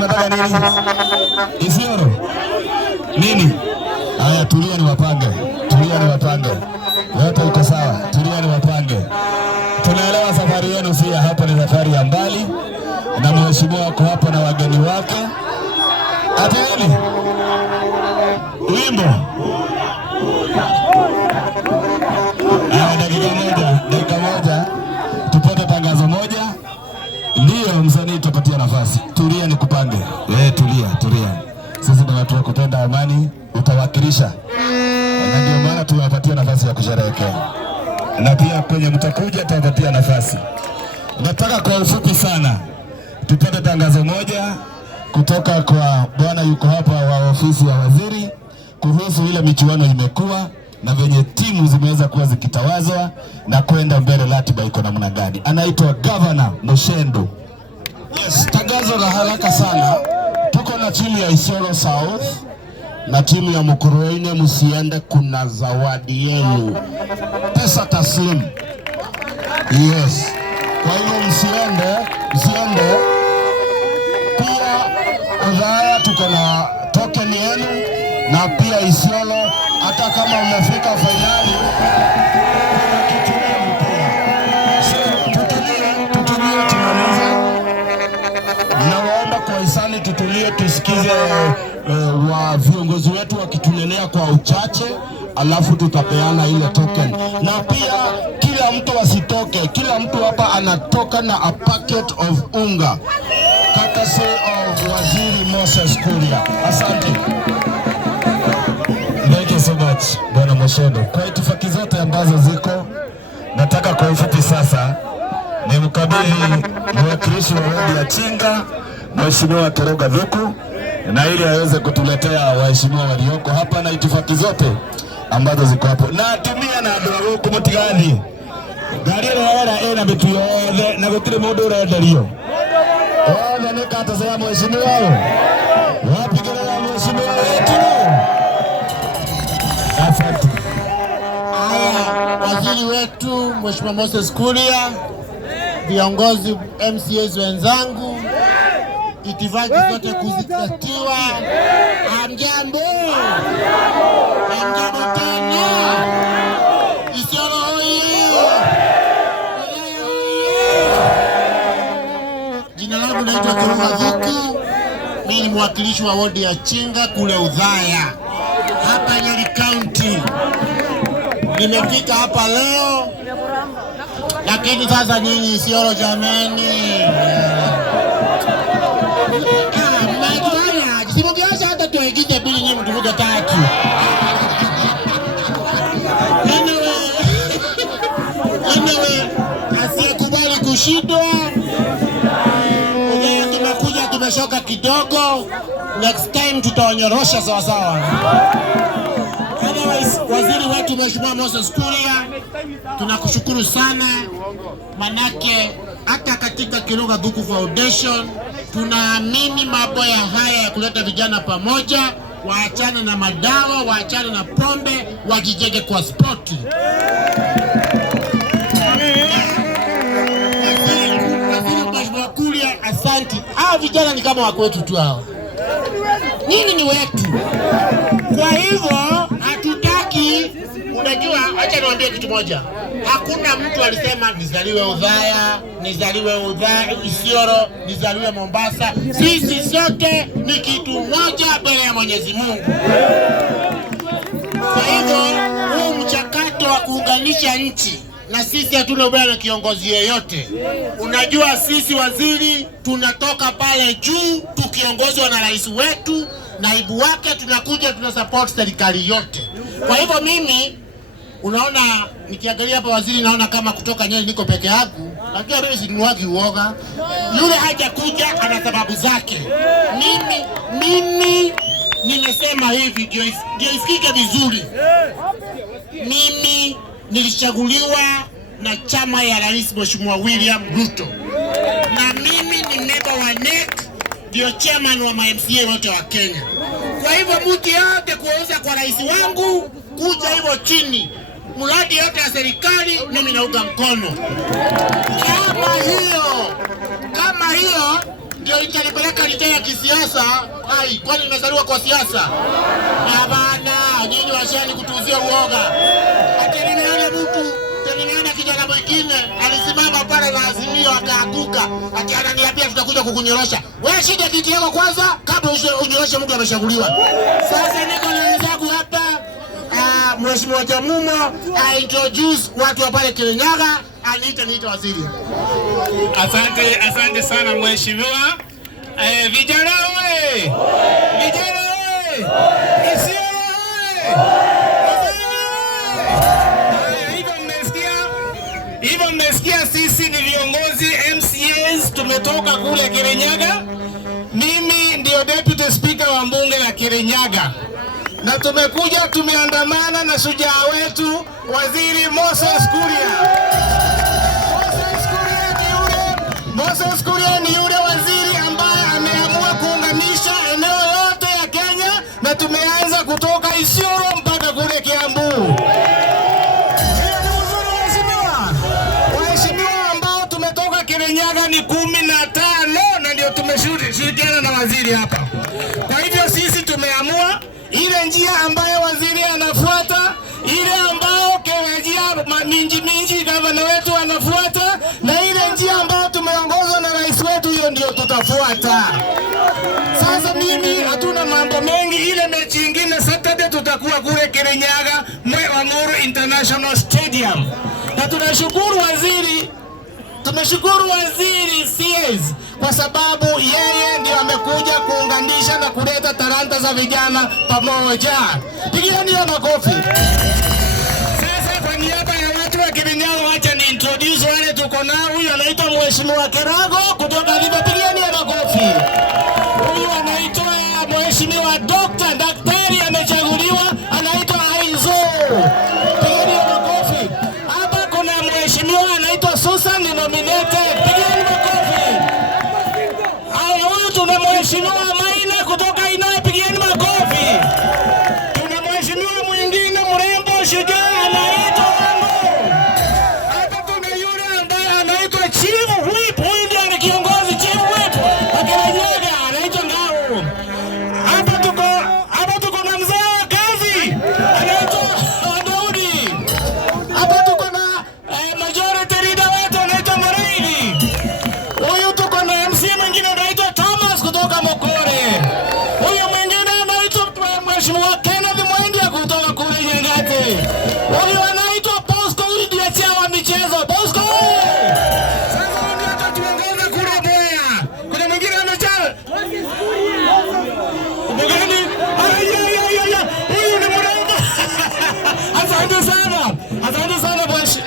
mnataka nini? Isioro. Nini? Haya, tulia ni wapange. Tulia ni wapange. Yote iko sawa. Tulia ni wapange. Tunaelewa safari yenu si ya hapa, ni safari ya mbali. Na mheshimiwa wako hapa na wageni wake. Ati nini? Wimbo. Dakika moja. Tupate tangazo moja. Ndiyo msanii tupatie nafasi. Tulia ni kupange. Tulia. Sisi ndio watu wa kupenda amani, utawakilisha. Na ndio maana tunawapatia nafasi ya kusherehekea. Na pia kwenye mtakuja tutawapatia nafasi. Nataka kwa ufupi sana tupate tangazo moja kutoka kwa bwana yuko hapa wa ofisi ya waziri kuhusu ile michuano imekuwa na venye timu zimeweza kuwa zikitawazwa na kwenda mbele, ratiba iko namna gani. Anaitwa Governor Mushendo. Yes, tangazo la haraka sana. Tuko na timu ya Isiolo South na timu ya Mukurweini. Msiende, kuna zawadi yenu, pesa taslimu. Yes, kwa hiyo msiende. Pia Udhaya tuko na token yenu, na pia Isiolo hata kama mmefika finali kuna kitu yenu pia. Tutulie tunamaliza. Nawaomba kwa hisani tutulie tusikize wa viongozi wetu wakitulelea kwa uchache, alafu tutapeana ile token. Na pia kila mtu asitoke, kila mtu hapa anatoka na a packet of unga, courtesy of Waziri Moses Kuria. Asante. Thank you so much Bwana Mushendo. Kwa itifaki zote ambazo ziko, nataka kwa ufupi sasa ni mkabidhi mwakilishi wa wadi ya Chinga Mheshimiwa Keroga Dhuku, na ili aweze kutuletea waheshimiwa walioko hapa na itifaki zote ambazo ziko hapo. Na tumia na ndogo kumutigani. Gari ile na betu yothe na gutire mundu urenderio. Ona ni kata za mheshimiwa wao. Wapigira mheshimiwa wetu. Asante. Waziri wetu Mheshimiwa Moses Kuria, viongozi MCAs wenzangu, itifaki zote kuzingatiwa. Hamjambo tena. Isiolo hoye. Jina langu naitwa Keroga Dhuku. Mimi ni mwakilishi wa wadi ya Chinga kule Udhaya, hapa Nyeri County. Nimefika hapa leo, lakini sasa nyinyi Isiolo jameni. Simukiacha hata tuwekite bili nyinyi mtuvuke tatu. Anyway, asiyekubali kushindwa. Tumekuja tumeshoka kidogo. Next time tutawanyorosha sawa sawa. Waziri wetu Mheshimiwa Moses Kuria, tunakushukuru sana, manake hata katika Keroga Dhuku Foundation tunaamini mambo ya haya ya kuleta vijana pamoja, waachane na madawa, waachane na pombe, wajijenge kwa spoti. Waziri Mheshimiwa Kuria, asante. Hawa vijana ni kama wako wetu tu hao. Nini ni wetu. Kwa hivyo hatutaki, unajua, acha niwaambie kitu moja. Hakuna mtu alisema nizaliwe Udhaya, Isiolo, nizaliwe Mombasa. Sisi sote ni kitu moja mbele ya Mwenyezi Mungu. Kwa hivyo huu mchakato wa kuunganisha nchi, na sisi hatuna ubaya na kiongozi yeyote. Unajua sisi waziri tunatoka pale juu tukiongozwa na rais wetu, naibu wake, tunakuja tunasupport serikali yote. Kwa hivyo mimi unaona nikiangalia hapa waziri naona kama kutoka Nyeri niko peke yangu. Lakini mimi sinuagi uoga. Yule hajakuja ana sababu zake. Mimi nimesema hivi ndio isikike vizuri. Mimi nilichaguliwa na chama ya Rais Mheshimiwa William Ruto. Na mimi ni member wa NEC, ndio chairman wa MCA wote wa Kenya. Kwa hivyo mtu yote kuweza kwa rais wangu kuja hivyo chini, mradi yote ya serikali mimi naunga mkono. Kama hiyo ndio itanipeleka nitaya kisiasa. Hai, kwani nimezaliwa kwa siasa? Hapana, nyinyi washani kutuzia uoga. Ati nimeona kijana mwingine alisimama pale na Azimio akaanguka. Ati ananiambia tutakuja kukunyorosha. Wewe shida kiti yako kwanza kabla unyoroshe mtu ameshaguliwa. Sasa niko na wenzangu hapa. Mheshimiwa Jamumo introduce watu wa pale Kirinyaga, niite waziri. Asante sana mheshimiwa. Vijana wewe. Vijana wewe. Hivyo mmesikia sisi ni viongozi MCAs tumetoka kule Kirinyaga. Mimi ndio deputy speaker wa bunge la Kirinyaga. Na tumekuja tumeandamana na shujaa wetu Waziri Moses Kuria. Moses Kuria ni yule waziri ambaye ameamua kuunganisha eneo yote ya Kenya na tumeanza kutoka Isiolo mpaka kule Kiambu. Waheshimiwa ambao tumetoka Kirinyaga ni 15 na ndio tumeshirikiana na waziri hapa. Kwa hivyo sisi tumeamua ile njia ambayo waziri anafuata, ile ambayo Kewajia minji gavana wetu anafuata, na ile njia ambayo tumeongozwa na rais wetu, hiyo ndio tutafuata. Sasa mimi hatuna mambo mengi. Ile mechi ingine Saturday tutakuwa kule Kirinyaga Moi International Stadium. Na tunashukuru waziri CS kwa sababu yeye ndio amekuja kuunganisha na kuleta talanta za vijana pamoja. Pigieni makofi. Sasa kwa niaba ya watu wa Kirinyaga, wacha ni introduce wale tuko nao. Huyu anaitwa Mheshimiwa Kerago kutoka Liba. Pigieni makofi. Huyu anaitwa Mheshimiwa Daktari amechaguliwa, anaitwa Aizo. Pigieni makofi. Hapa kuna mheshimiwa anaitwa Susan nominated. Pigieni makofi. Huyu tuna mheshimiwa Maina kutoka Inai. Pigieni makofi. Tuna mheshimiwa mwingine mrembo shujaa anaitwa Wango. Hapa kuna yule ambaye anaitwa Chief Whip. Huyu ndiye ni kiongozi Chief Whip. Akiranyaga anaitwa Ngao. Hapa tuko na mzee wa kazi anaitwa Daudi. Hapa tuko na majority leader wetu anaitwa Maraini. Huyu tuko na MC mwingine anaitwa Thomas kutoka Mokore. Huyu mwingine anaitwa Mheshimiwa Kenneth Mwendia kutoka kule Nyangati. Huyu anaitwa Bosco, huyu ndiye chia wa michezo. Bosco! Sasa ndio tutatuongoza kule Boya. Kuna mwingine amechana. Mbogani? Huyu ni mrembo. Asante sana bosi.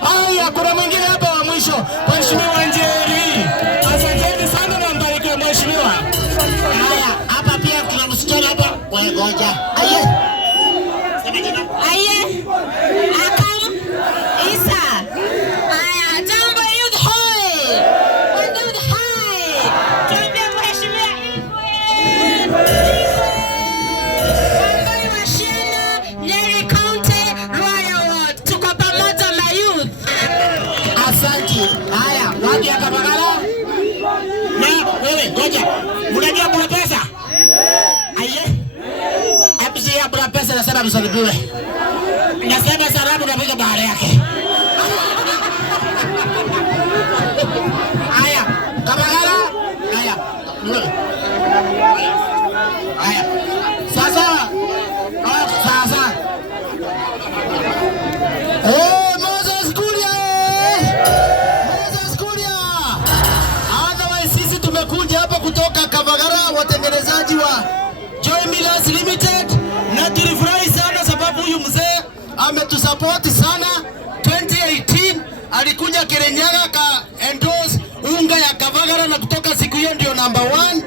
Haya, kuna mwingine hapa wa mwisho. Mheshimiwa Njeri. Asante sana na mbarikiwe mheshimiwa. Haya, hapa pia kuna msichana hapa. Wewe ngoja. Aye. Sema jina. Aye. Akam Isa. Aya, jambo youth hoi. Youth hoi. Tuambie mheshimiwa Wangari Maathai, Nyeri County, Royal Ward. Tuko pamoja na youth. Asante. Haya, wapi hapa Bagala? Na wewe ngoja. Unajua bula pesa? Aye. Abisi ya bula pesa nasema msalibiwe. Nasema salamu napiga bahari yake. Haya, Kabagala. Haya. Haya. Sasa. Moses Kuria. Moses Kuria. Otherwise sisi tumekuja hapa kutoka Kabagala, watengenezaji wa Joy Millers Limited, na tulifurahi sana sababu huyu mzee ametusupport sana. 2018 alikuja Kirinyaga ka endorse unga ya Kabagala na kutoka siku hiyo ndio number 1.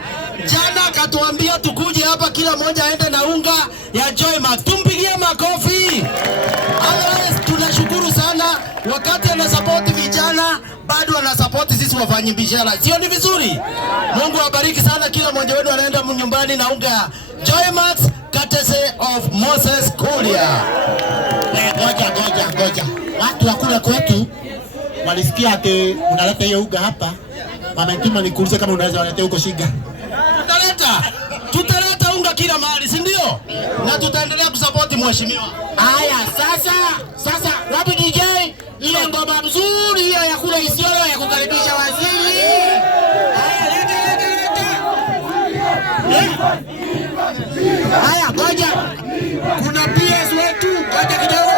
Jana akatuambia tukuje hapa kila mmoja aende na unga ya Joy Max. Tumpigie makofi. Otherwise tunashukuru sana wakati anasupport vijana, bado anasupport sisi wafanyabiashara. Sio ni vizuri? Mungu awabariki sana, kila mmoja wenu anaenda nyumbani na unga ya Joy Max courtesy of Moses Kuria. Ngoja. Watu wa kule kwetu walisikia ati unaleta hiyo unga hapa. Wametuma nikuulize kama unaweza waletea huko Shiga. Tutaleta unga kila mahali, si ndio? Na tutaendelea kusupport mheshimiwa. Haya, sasa wapi DJ? Ile ngoma nzuri hiyo ya kule Isiolo ya kukaribisha waziri. Haya, leta. Haya, ngoja. Kuna PS wetu, ngoja kidogo.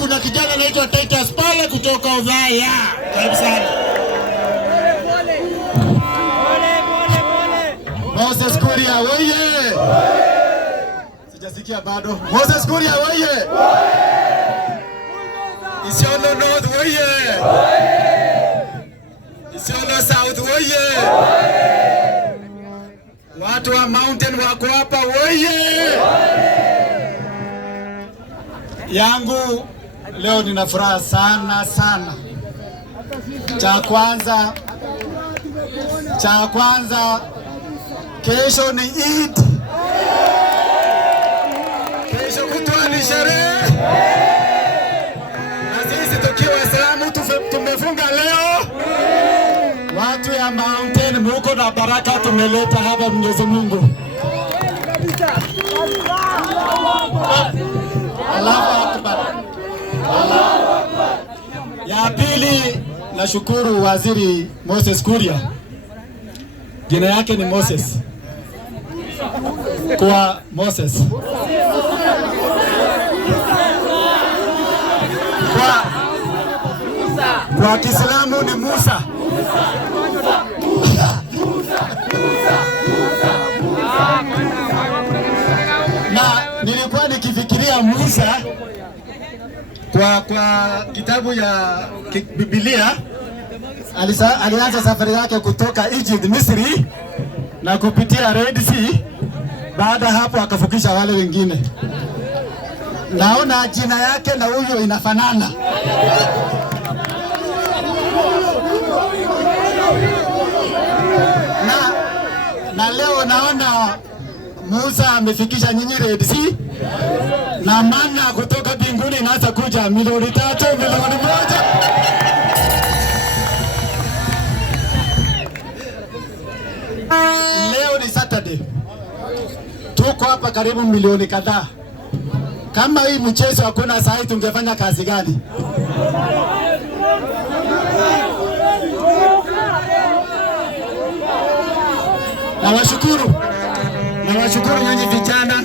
Kuna kijana anaitwa Titus pale kutoka Udhaya. Karibu sana. Moses Kuria wewe. Sijasikia bado. Moses Kuria wewe. Isiolo North wewe. Isiolo South wewe. Watu wa Mountain wako hapa wewe. Yangu leo nina furaha sana. Cha kwanza kesho ni Eid. Kesho kutwa ni sherehe. Na sisi tukiwa Waislamu tumefunga leo. Watu ya Mountain muko na baraka tumeleta hapa Mwenyezi Mungu. Allahu Akbar. Ya pili, nashukuru Waziri Moses Kuria. Jina yake ni Moses. Kwa Moses. Kwa Kiislamu ni Musa. Na nilikuwa nikifikiria Musa kwa kitabu ya Biblia alianza safari yake kutoka Egypt, Misri na kupitia Red Sea. Baada hapo akafukisha wale wengine. Naona jina yake na huyo inafanana. Na leo naona Musa amefikisha nyinyi Red Sea na mana kutoka mbinguni inaanza kuja milioni 3, milioni 1. Leo ni Saturday. Tuko hapa karibu milioni kadhaa. Kama hii mchezo hakuna saa hii tungefanya kazi gani? Nawashukuru nyinyi vijana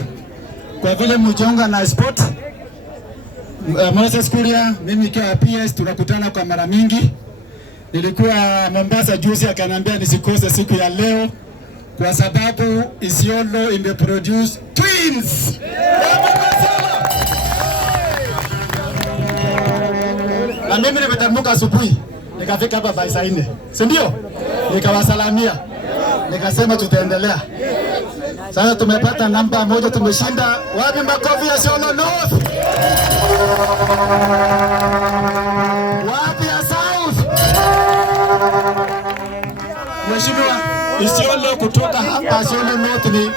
kwa vile mjiunga na sport. Moses Kuria, mimi ikiwa PS tunakutana kwa mara mingi. Nilikuwa Mombasa juzi akaniambia nisikose siku ya leo kwa sababu Isiolo imeproduce twins. Na mimi nimetamka asubuhi nikafika hapa saa 4. Si ndio? Nikawasalamia. Nikasema tutaendelea. Sasa tumepata namba 1, tumeshinda. Wapi makofi ya Isiolo North? Wapi ya South? Mheshimiwa, Isiolo kutoka hapa Isiolo North ni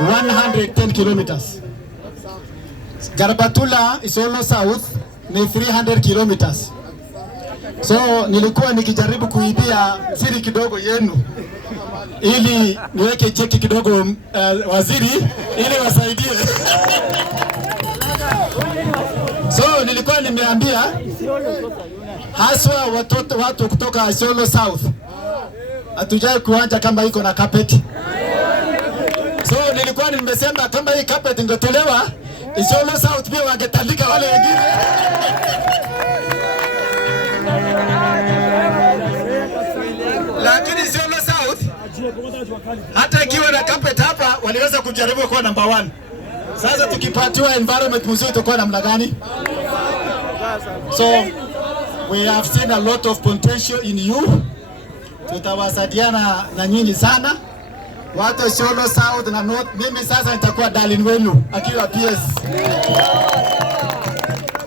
110 kilometers. Garbatula Isiolo South ni 300 kilometers. So nilikuwa nikijaribu kuibia siri kidogo yenu ili niweke cheki kidogo waziri ili wasaidie. So nilikuwa nimeambia haswa watu kutoka Isiolo South hatujai kuanja kama iko na carpet. diwani nimesema kama hii carpet ingetolewa Isiolo South pia wangetandika wale wengine. Lakini Isiolo South hata ikiwa na carpet hapa waliweza kujaribu kuwa number 1. Sasa tukipatiwa environment mzuri itakuwa namna gani? So we have seen a lot of potential in you. Tutawasaidiana na nyinyi sana. Watu Isiolo South na North, mimi sasa nitakuwa darling wenu akiwa PS.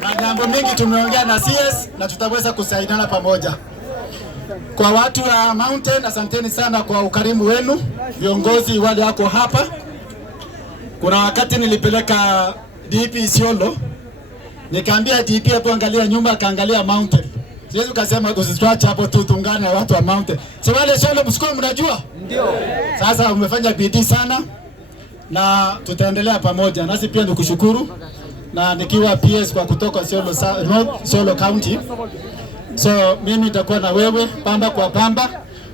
Na mambo mengi tumeongea na CS na tutaweza kusaidiana pamoja. Kwa watu wa Mountain, asanteni sana kwa ukarimu wenu, viongozi wale wako hapa. Kuna wakati nilipeleka DP Isiolo, nikaambia DP hapo angalia nyumba, akaangalia Mountain. Siwezi kusema tusitwache hapo tu tuungane na watu wa Mountain. Si wale Isiolo msukuru mnajua? Ndio. Sasa umefanya bidii sana na tutaendelea pamoja. Nasi pia nikushukuru na nikiwa PS kwa kutoka Isiolo North, Isiolo County. So mimi nitakuwa na wewe pamba kwa pamba,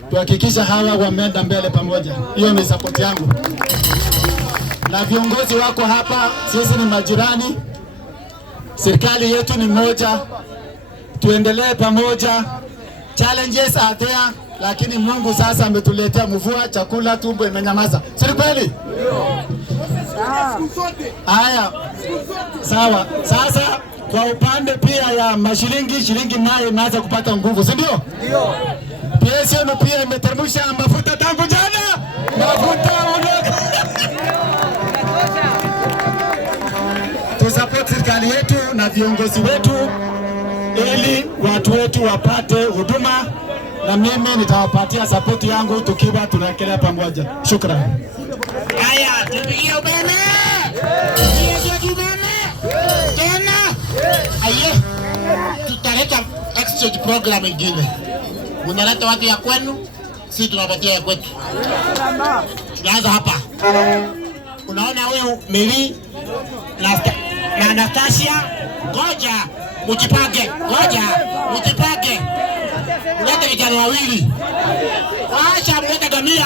tuhakikisha hawa wameenda mbele pamoja. Hiyo ni support yangu. Na viongozi wako hapa, sisi ni majirani. Serikali yetu ni moja. Tuendelee pamoja. Challenges are there, lakini Mungu sasa ametuletea mvua, chakula, tumbo imenyamaza. Si kweli? Haya. Sawa. Sasa kwa upande pia ya shilingi nayo imeanza kupata nguvu, si ndio? Ndio. PSM pia imeteremsha mafuta tangu jana. Mafuta tusupport serikali yetu na viongozi wetu ili watu wetu wapate huduma, na mimi nitawapatia support yangu tukiwa tunaendelea pamoja. Shukrani. Haya, tupigie umeme. Tena. Aye. Tutaleta exchange program ingine. Unaleta watu ya kwenu, sisi tunapatia ya kwetu. Tunaanza hapa. Unaona huyu Meli na Anastasia, ngoja mujipage, mlete vijana wawili. Acha mlete Gamia.